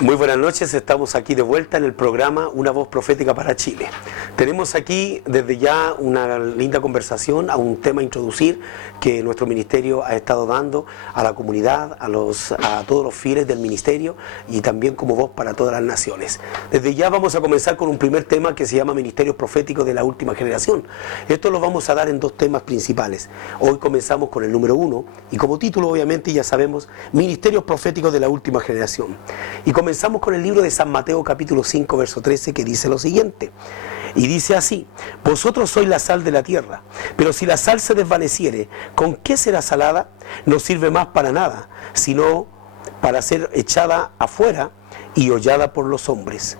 Muy buenas noches, estamos aquí de vuelta en el programa Una Voz Profética para Chile. Tenemos aquí desde ya una linda conversación a un tema a introducir que nuestro ministerio ha estado dando a la comunidad, a todos los fieles del ministerio y también como voz para todas las naciones. Desde ya vamos a comenzar con un primer tema que se llama Ministerios Proféticos de la Última Generación. Esto lo vamos a dar en dos temas principales. Hoy comenzamos con el número 1 y como título obviamente ya sabemos Ministerios Proféticos de la Última Generación. Y comenzamos con el libro de San Mateo capítulo 5 verso 13 que dice lo siguiente. Y dice así: vosotros sois la sal de la tierra, pero si la sal se desvaneciere, ¿con qué será salada? No sirve más para nada, sino para ser echada afuera y hollada por los hombres.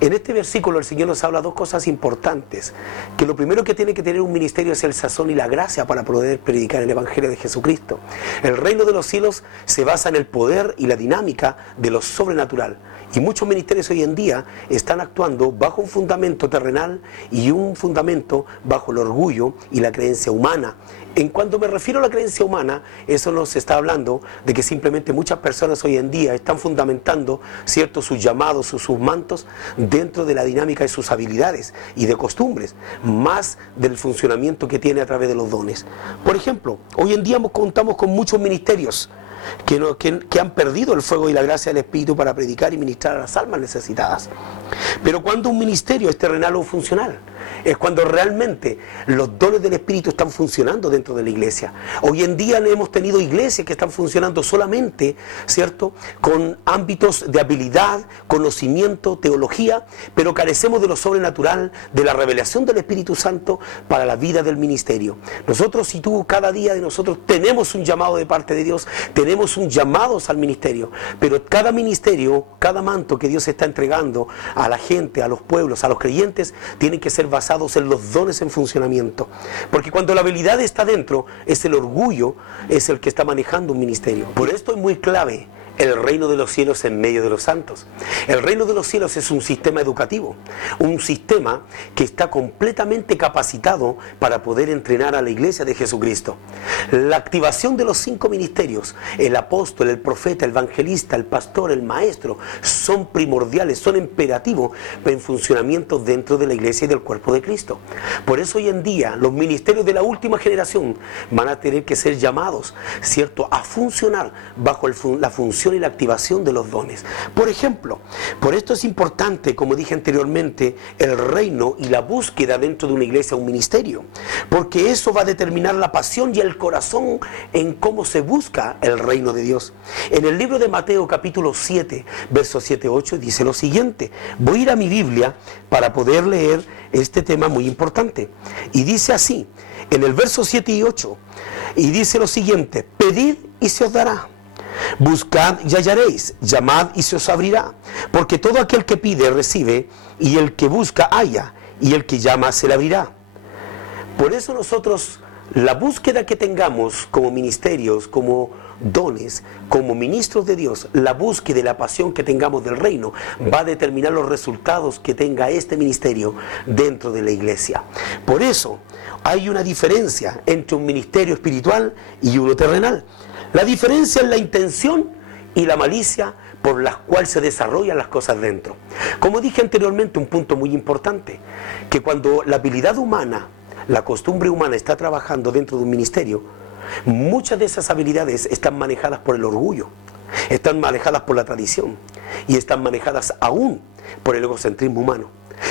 En este versículo el Señor nos habla dos cosas importantes, que lo primero que tiene que tener un ministerio es el sazón y la gracia para poder predicar el Evangelio de Jesucristo. El reino de los cielos se basa en el poder y la dinámica de lo sobrenatural. Y muchos ministerios hoy en día están actuando bajo un fundamento terrenal y un fundamento bajo el orgullo y la creencia humana. En cuanto me refiero a la creencia humana, eso nos está hablando de que simplemente muchas personas hoy en día están fundamentando sus llamados o sus mantos dentro de la dinámica de sus habilidades y de costumbres, más del funcionamiento que tiene a través de los dones. Por ejemplo, hoy en día contamos con muchos ministerios que han perdido el fuego y la gracia del Espíritu para predicar y ministrar a las almas necesitadas. Pero cuando un ministerio es terrenal o funcional, es cuando realmente los dones del Espíritu están funcionando dentro de la iglesia. Hoy en día hemos tenido iglesias que están funcionando solamente, ¿cierto?, con ámbitos de habilidad, conocimiento, teología, pero carecemos de lo sobrenatural, de la revelación del Espíritu Santo para la vida del ministerio. Nosotros y tú, cada día de nosotros tenemos un llamado de parte de Dios, tenemos un llamado al ministerio, pero cada ministerio, cada manto que Dios está entregando a la gente, a los pueblos, a los creyentes, tienen que ser basados en los dones en funcionamiento. Porque cuando la habilidad está dentro, es el orgullo, es el que está manejando un ministerio. Por esto es muy clave el reino de los cielos en medio de los santos. El reino de los cielos es un sistema educativo, un sistema que está completamente capacitado para poder entrenar a la iglesia de Jesucristo. La activación de los 5 ministerios, el apóstol, el profeta, el evangelista, el pastor, el maestro, son primordiales, son imperativos en funcionamiento dentro de la iglesia y del cuerpo de Cristo. Por eso hoy en día los ministerios de la última generación van a tener que ser llamados, ¿cierto?, a funcionar bajo la función y la activación de los dones. Por ejemplo, por esto es importante, como dije anteriormente, el reino y la búsqueda dentro de una iglesia, un ministerio, porque eso va a determinar la pasión y el corazón en cómo se busca el reino de Dios. En el libro de Mateo capítulo 7, versos 7-8 dice lo siguiente. Voy a ir a mi Biblia para poder leer este tema muy importante. Y dice así, en el verso 7 y 8, y dice lo siguiente: pedid y se os dará. Buscad y hallaréis, llamad y se os abrirá, porque todo aquel que pide recibe, y el que busca halla, y el que llama se le abrirá. Por eso nosotros, la búsqueda que tengamos como ministerios, como dones, como ministros de Dios, la búsqueda y la pasión que tengamos del reino va a determinar los resultados que tenga este ministerio dentro de la iglesia. Por eso hay una diferencia entre un ministerio espiritual y uno terrenal. La diferencia es la intención y la malicia por las cuales se desarrollan las cosas dentro. Como dije anteriormente, un punto muy importante, que cuando la habilidad humana, la costumbre humana está trabajando dentro de un ministerio, muchas de esas habilidades están manejadas por el orgullo, están manejadas por la tradición y están manejadas aún por el egocentrismo humano.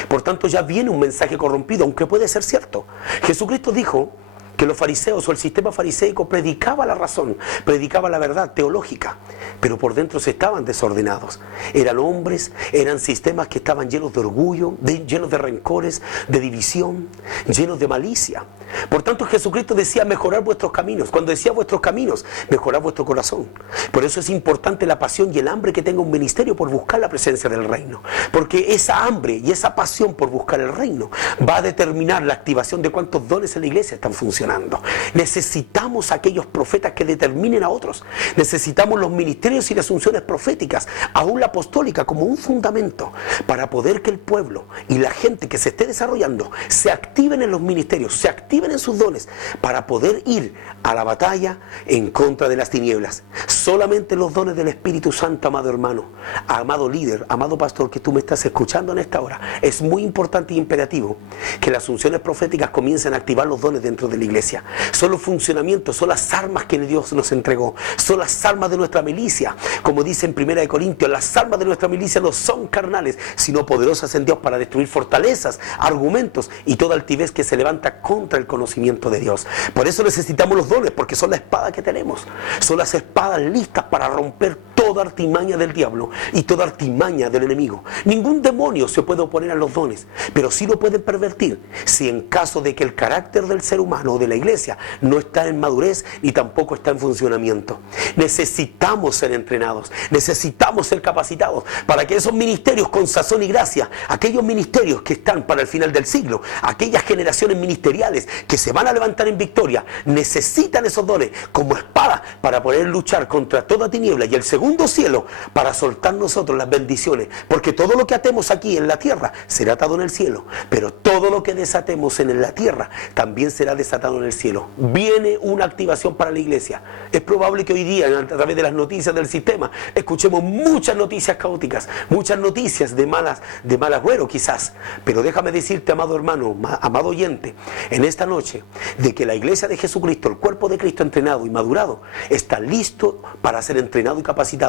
Por tanto, ya viene un mensaje corrompido, aunque puede ser cierto. Jesucristo dijo que los fariseos o el sistema fariseico predicaba la razón, predicaba la verdad teológica, pero por dentro se estaban desordenados. Eran hombres, eran sistemas que estaban llenos de orgullo, llenos de rencores, de división, llenos de malicia. Por tanto, Jesucristo decía mejorar vuestros caminos. Cuando decía vuestros caminos, mejorar vuestro corazón. Por eso es importante la pasión y el hambre que tenga un ministerio por buscar la presencia del reino. Porque esa hambre y esa pasión por buscar el reino va a determinar la activación de cuántos dones en la iglesia están funcionando. funcionando. Necesitamos aquellos profetas que determinen a otros. Necesitamos los ministerios y las unciones proféticas, aún la apostólica, como un fundamento para poder que el pueblo y la gente que se esté desarrollando se activen en los ministerios, se activen en sus dones, para poder ir a la batalla en contra de las tinieblas. Solamente los dones del Espíritu Santo, amado hermano, amado líder, amado pastor que tú me estás escuchando en esta hora, es muy importante y imperativo que las unciones proféticas comiencen a activar los dones dentro de la iglesia. Son los funcionamientos, son las armas que Dios nos entregó, son las armas de nuestra milicia. Como dice en 1 Corintios, las armas de nuestra milicia no son carnales, sino poderosas en Dios para destruir fortalezas, argumentos y toda altivez que se levanta contra el conocimiento de Dios. Por eso necesitamos los dones, porque son la espada que tenemos, son las espadas listas para romper toda artimaña del diablo y toda artimaña del enemigo. Ningún demonio se puede oponer a los dones, pero sí lo pueden pervertir si en caso de que el carácter del ser humano o de la iglesia no está en madurez ni tampoco está en funcionamiento. Necesitamos ser entrenados, necesitamos ser capacitados para que esos ministerios con sazón y gracia, aquellos ministerios que están para el final del siglo, aquellas generaciones ministeriales que se van a levantar en victoria, necesitan esos dones como espada para poder luchar contra toda tiniebla y el segundo cielo, para soltar nosotros las bendiciones, porque todo lo que atemos aquí en la tierra será atado en el cielo, pero todo lo que desatemos en la tierra también será desatado en el cielo. Viene una activación para la iglesia. Es probable que hoy día, a través de las noticias del sistema, escuchemos muchas noticias caóticas, muchas noticias de mal agüero quizás, pero déjame decirte, amado hermano, amado oyente, en esta noche, de que la iglesia de Jesucristo, el cuerpo de Cristo entrenado y madurado, está listo para ser entrenado y capacitado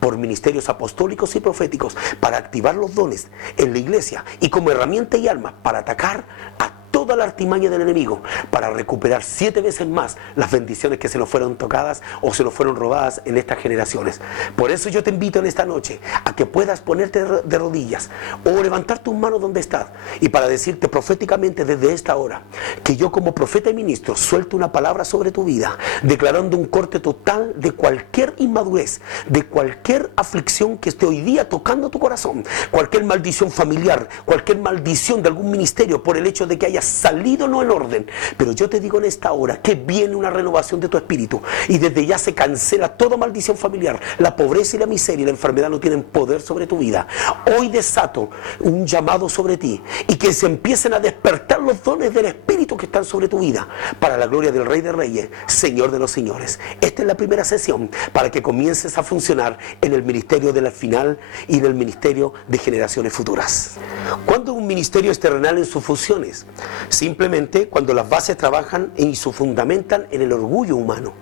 por ministerios apostólicos y proféticos para activar los dones en la iglesia y como herramienta y arma para atacar a toda la artimaña del enemigo, para recuperar 7 veces más las bendiciones que se nos fueron tocadas o se nos fueron robadas en estas generaciones. Por eso yo te invito en esta noche a que puedas ponerte de rodillas o levantar tus manos donde estás y para decirte proféticamente desde esta hora que yo como profeta y ministro suelto una palabra sobre tu vida, declarando un corte total de cualquier inmadurez, de cualquier aflicción que esté hoy día tocando tu corazón, cualquier maldición familiar, cualquier maldición de algún ministerio por el hecho de que haya salido no en orden. Pero yo te digo en esta hora que viene una renovación de tu espíritu y desde ya se cancela toda maldición familiar. La pobreza y la miseria y la enfermedad no tienen poder sobre tu vida. Hoy desato un llamado sobre ti y que se empiecen a despertar los dones del Espíritu que están sobre tu vida para la gloria del Rey de Reyes, Señor de los Señores. Esta es la primera sesión para que comiences a funcionar en el ministerio de la final y en el ministerio de generaciones futuras. ¿Cuándo un ministerio es terrenal en sus funciones? Simplemente cuando las bases trabajan y se fundamentan en el orgullo humano.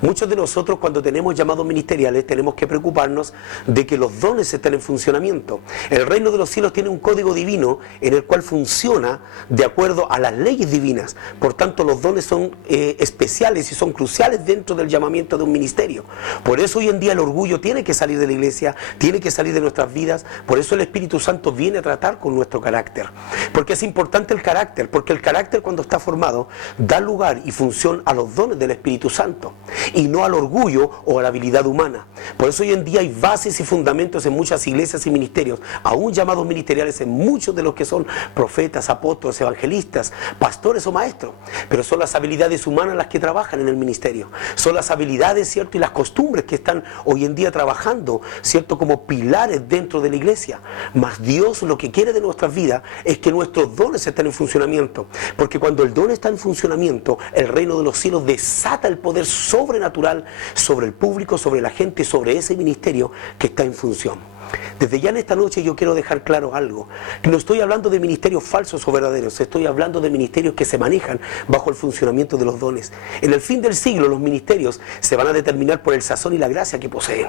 Muchos de nosotros cuando tenemos llamados ministeriales tenemos que preocuparnos de que los dones estén en funcionamiento. El reino de los cielos tiene un código divino en el cual funciona de acuerdo a las leyes divinas. Por tanto, los dones son especiales y son cruciales dentro del llamamiento de un ministerio. Por eso hoy en día el orgullo tiene que salir de la iglesia, tiene que salir de nuestras vidas. Por eso el Espíritu Santo viene a tratar con nuestro carácter. Porque es importante el carácter, porque el carácter cuando está formado da lugar y función a los dones del Espíritu Santo y no al orgullo o a la habilidad humana. Por eso hoy en día hay bases y fundamentos en muchas iglesias y ministerios, aún llamados ministeriales en muchos de los que son profetas, apóstoles, evangelistas, pastores o maestros, pero son las habilidades humanas las que trabajan en el ministerio, son las habilidades, ¿cierto? Y las costumbres que están hoy en día trabajando, ¿cierto? Como pilares dentro de la iglesia. Mas Dios lo que quiere de nuestras vidas es que nuestros dones estén en funcionamiento, porque cuando el don está en funcionamiento, el reino de los cielos desata el poder sobrenatural sobre el público, sobre la gente, sobre ese ministerio que está en función. Desde ya en esta noche yo quiero dejar claro algo. No estoy hablando de ministerios falsos o verdaderos, estoy hablando de ministerios que se manejan bajo el funcionamiento de los dones. En el fin del siglo los ministerios se van a determinar por el sazón y la gracia que poseen.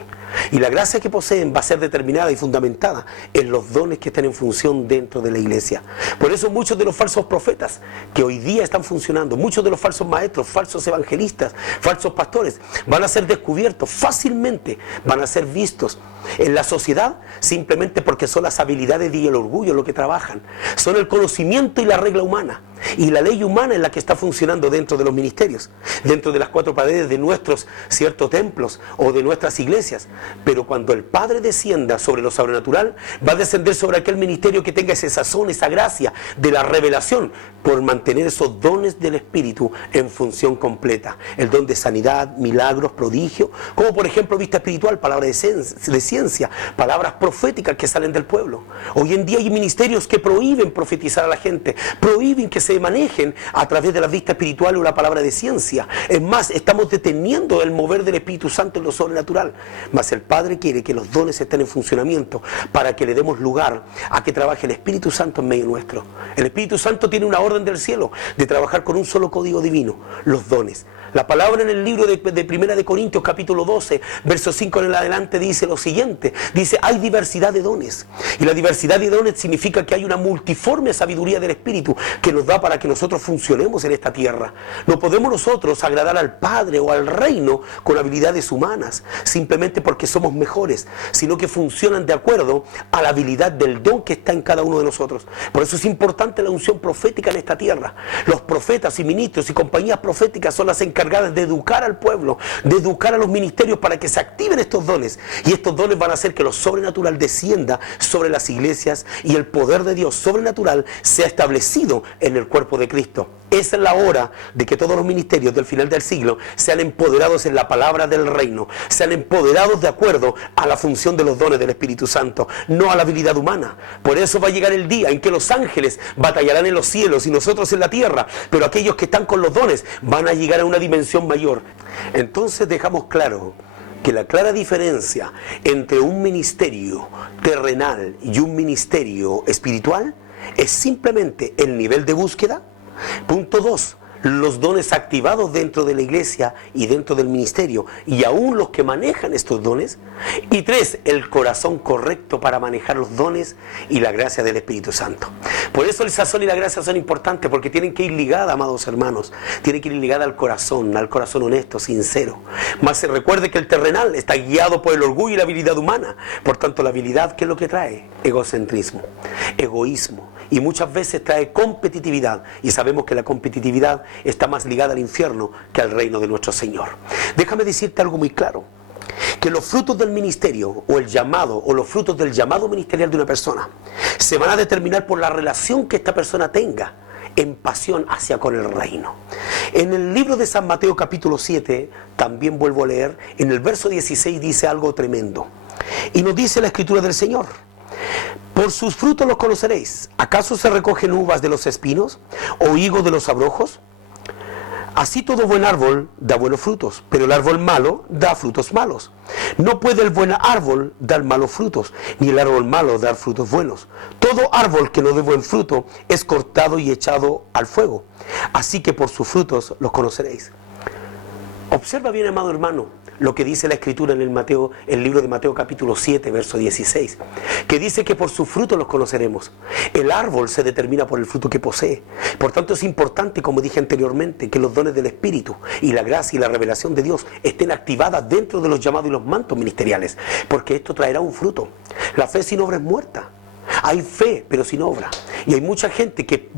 Y la gracia que poseen va a ser determinada y fundamentada en los dones que están en función dentro de la iglesia. Por eso muchos de los falsos profetas que hoy día están funcionando, muchos de los falsos maestros, falsos evangelistas, falsos pastores, van a ser descubiertos fácilmente, van a ser vistos en la sociedad capacidad simplemente porque son las habilidades y el orgullo lo que trabajan. Son el conocimiento y la regla humana. Y la ley humana es la que está funcionando dentro de los ministerios, dentro de las cuatro paredes de nuestros ciertos templos o de nuestras iglesias. Pero cuando el Padre descienda sobre lo sobrenatural, va a descender sobre aquel ministerio que tenga ese sazón, esa gracia de la revelación, por mantener esos dones del Espíritu en función completa. El don de sanidad, milagros, prodigio, como por ejemplo vista espiritual, palabra de ciencia, palabras proféticas que salen del pueblo. Hoy en día hay ministerios que prohíben profetizar a la gente, prohíben que se manejen a través de la vista espiritual o la palabra de ciencia. Es más, estamos deteniendo el mover del Espíritu Santo en lo sobrenatural. Mas el Padre quiere que los dones estén en funcionamiento para que le demos lugar a que trabaje el Espíritu Santo en medio nuestro. El Espíritu Santo tiene una orden del cielo de trabajar con un solo código divino: los dones. La palabra en el libro de Primera de Corintios capítulo 12 verso 5 en adelante dice lo siguiente: dice, hay diversidad de dones, y la diversidad de dones significa que hay una multiforme sabiduría del Espíritu que nos da para que nosotros funcionemos en esta tierra. No podemos nosotros agradar al Padre o al reino con habilidades humanas simplemente porque somos mejores, sino que funcionan de acuerdo a la habilidad del don que está en cada uno de nosotros. Por eso es importante la unción profética en esta tierra. Los profetas y ministros y compañías proféticas son las encargadas de educar al pueblo, de educar a los ministerios para que se activen estos dones, y estos dones van a hacer que lo sobrenatural descienda sobre las iglesias y el poder de Dios sobrenatural sea establecido en el cuerpo de Cristo. Esa es la hora de que todos los ministerios del final del siglo sean empoderados en la palabra del reino, sean empoderados de acuerdo a la función de los dones del Espíritu Santo, no a la habilidad humana. Por eso va a llegar el día en que los ángeles batallarán en los cielos y nosotros en la tierra, pero aquellos que están con los dones van a llegar a una dimensión mayor. Entonces dejamos claro que la clara diferencia entre un ministerio terrenal y un ministerio espiritual es simplemente el nivel de búsqueda. Punto 2, los dones activados dentro de la iglesia y dentro del ministerio, y aún los que manejan estos dones. Y 3, el corazón correcto para manejar los dones y la gracia del Espíritu Santo. Por eso el sazón y la gracia son importantes, porque tienen que ir ligadas, amados hermanos, tienen que ir ligadas al corazón honesto, sincero. Mas se recuerde que el terrenal está guiado por el orgullo y la habilidad humana. Por tanto, la habilidad, ¿qué es lo que trae? Egocentrismo, egoísmo, y muchas veces trae competitividad, y sabemos que la competitividad está más ligada al infierno que al reino de nuestro Señor. Déjame decirte algo muy claro, que los frutos del ministerio o el llamado o los frutos del llamado ministerial de una persona se van a determinar por la relación que esta persona tenga en pasión hacia con el reino. En el libro de San Mateo capítulo 7, también vuelvo a leer, en el verso 16 dice algo tremendo, y nos dice la escritura del Señor: por sus frutos los conoceréis. ¿Acaso se recogen uvas de los espinos o higos de los abrojos? Así todo buen árbol da buenos frutos, pero el árbol malo da frutos malos. No puede el buen árbol dar malos frutos, ni el árbol malo dar frutos buenos. Todo árbol que no dé buen fruto es cortado y echado al fuego. Así que por sus frutos los conoceréis. Observa bien, amado hermano, lo que dice la Escritura en el libro de Mateo capítulo 7, verso 16, que dice que por sus frutos los conoceremos. El árbol se determina por el fruto que posee. Por tanto, es importante, como dije anteriormente, que los dones del Espíritu y la gracia y la revelación de Dios estén activadas dentro de los llamados y los mantos ministeriales, porque esto traerá un fruto. La fe sin obra es muerta. Hay fe, pero sin obra. Y hay mucha gente que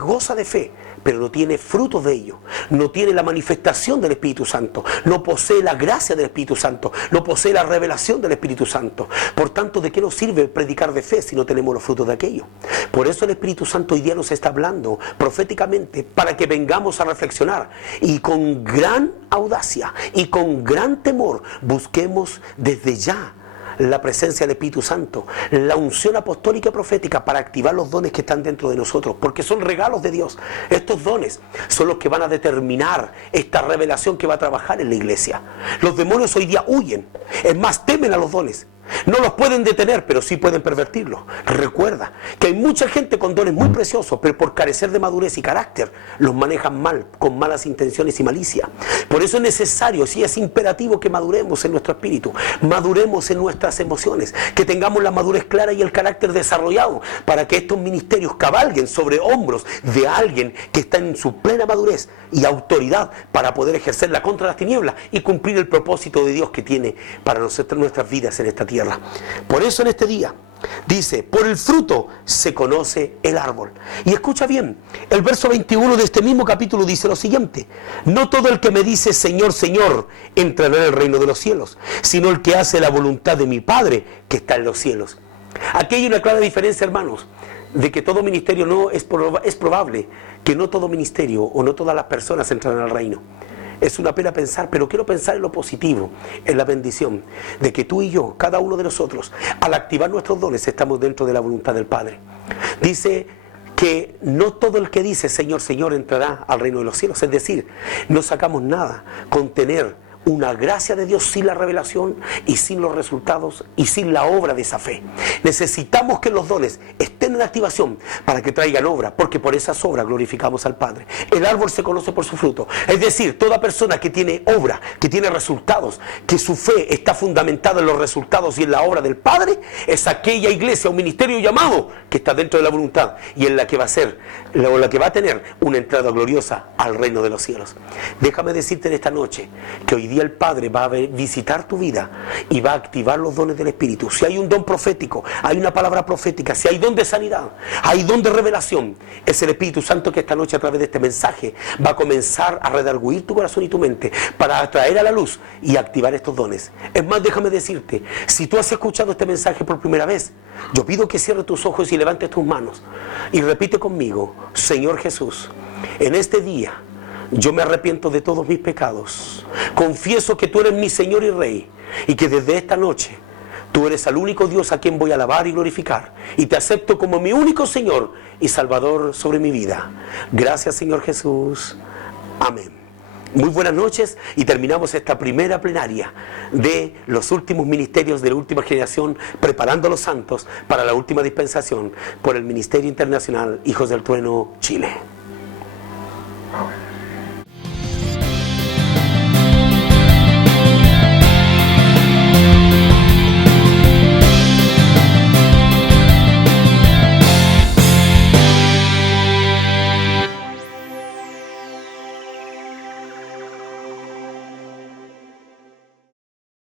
goza de fe, pero no tiene frutos de ello, no tiene la manifestación del Espíritu Santo, no posee la gracia del Espíritu Santo, no posee la revelación del Espíritu Santo. Por tanto, ¿de qué nos sirve predicar de fe si no tenemos los frutos de aquello? Por eso el Espíritu Santo hoy día nos está hablando proféticamente para que vengamos a reflexionar y con gran audacia y con gran temor busquemos desde ya la presencia del Espíritu Santo, la unción apostólica y profética para activar los dones que están dentro de nosotros, porque son regalos de Dios. Estos dones son los que van a determinar esta revelación que va a trabajar en la iglesia. Los demonios hoy día huyen, es más, temen a los dones. No los pueden detener, pero sí pueden pervertirlos. Recuerda que hay mucha gente con dones muy preciosos, pero por carecer de madurez y carácter, los manejan mal, con malas intenciones y malicia. Por eso es necesario, sí, es imperativo que maduremos en nuestro espíritu, maduremos en nuestras emociones, que tengamos la madurez clara y el carácter desarrollado, para que estos ministerios cabalguen sobre hombros de alguien que está en su plena madurez y autoridad para poder ejercerla contra las tinieblas y cumplir el propósito de Dios que tiene para nuestras vidas en esta tierra. tierra. Por eso en este día dice, por el fruto se conoce el árbol. Y escucha bien, el verso 21 de este mismo capítulo dice lo siguiente: no todo el que me dice Señor, Señor, entrará en el reino de los cielos, sino el que hace la voluntad de mi Padre que está en los cielos. Aquí hay una clara diferencia, hermanos, de que todo ministerio no es probable que no todo ministerio o no todas las personas entran al reino. Es una pena pensar, pero quiero pensar en lo positivo, en la bendición de que tú y yo, cada uno de nosotros, al activar nuestros dones, estamos dentro de la voluntad del Padre. Dice que no todo el que dice Señor, Señor entrará al reino de los cielos. Es decir, no sacamos nada con tener una gracia de Dios sin la revelación y sin los resultados y sin la obra de esa fe. Necesitamos que los dones estén en activación para que traigan obra, porque por esas obras glorificamos al Padre. El árbol se conoce por su fruto. Es decir, toda persona que tiene obra, que tiene resultados, que su fe está fundamentada en los resultados y en la obra del Padre, es aquella iglesia, un ministerio llamado que está dentro de la voluntad y en la que va a ser, o la que va a tener una entrada gloriosa al reino de los cielos. Déjame decirte en esta noche que hoy día el Padre va a visitar tu vida y va a activar los dones del Espíritu. Si hay un don profético, hay una palabra profética, si hay don de sanidad, hay don de revelación, es el Espíritu Santo que esta noche a través de este mensaje va a comenzar a redarguir tu corazón y tu mente para atraer a la luz y activar estos dones. Es más, déjame decirte, si tú has escuchado este mensaje por primera vez, yo pido que cierres tus ojos y levantes tus manos y repite conmigo: Señor Jesús, en este día yo me arrepiento de todos mis pecados. Confieso que tú eres mi Señor y Rey, y que desde esta noche tú eres el único Dios a quien voy a alabar y glorificar. Y te acepto como mi único Señor y Salvador sobre mi vida. Gracias, Señor Jesús. Amén. Muy buenas noches, y terminamos esta primera plenaria de los últimos ministerios de la última generación, preparando a los santos para la última dispensación por el Ministerio Internacional Hijos del Trueno Chile. Amén.